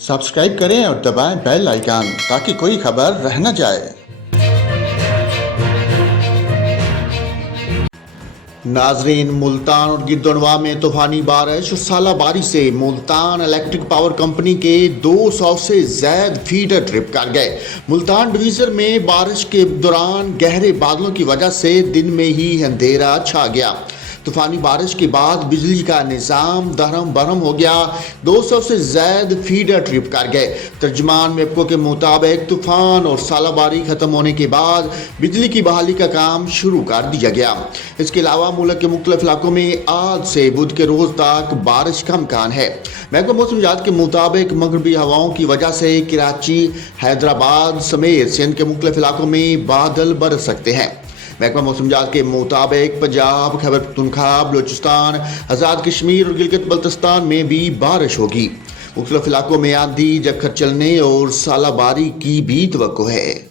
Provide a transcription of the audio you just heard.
Subscribe करें और दबाएं बेल आइकन ताकि कोई खबर रह न जाए। नाजरीन, मुल्तान और गिद्धौड़वा में तूफानी बारिश और सालाबारी से मुल्तान इलेक्ट्रिक पावर कंपनी के 200 से ज्यादा फीडर ट्रिप कर गए। मुल्तान डिवीजन में बारिश के दौरान गहरे बादलों की वजह से दिन में ही अंधेरा छा गया। तूफानी बारिश के बाद बिजली का निज़ाम दहरम बरहम हो गया। 200 से ज्यादा फीडर ट्रिप कर गए। तर्जमान मेपको के मुताबिक तूफान और सालाबारी खत्म होने के बाद बिजली की बहाली का काम शुरू कर दिया गया। इसके अलावा मुल्क के मुख्तलिफ इलाकों में आज से बुध के रोज तक बारिश का इम्कान है। महकमा मौसमियात के मुताबिक मगरबी हवाओं की वजह से कराची, हैदराबाद समेत सिंध के मुख्तलिफ इलाकों में बादल बरस सकते हैं। महकमा मौसमियात के मुताबिक पंजाब, खैबर पख्तूनख्वा, बलूचिस्तान, आज़ाद कश्मीर और गिलगित बल्तिस्तान में भी बारिश होगी। मुख्तलिफ इलाकों में आंधी, झक्खर चलने और सालाबारी की भी तवक्को है।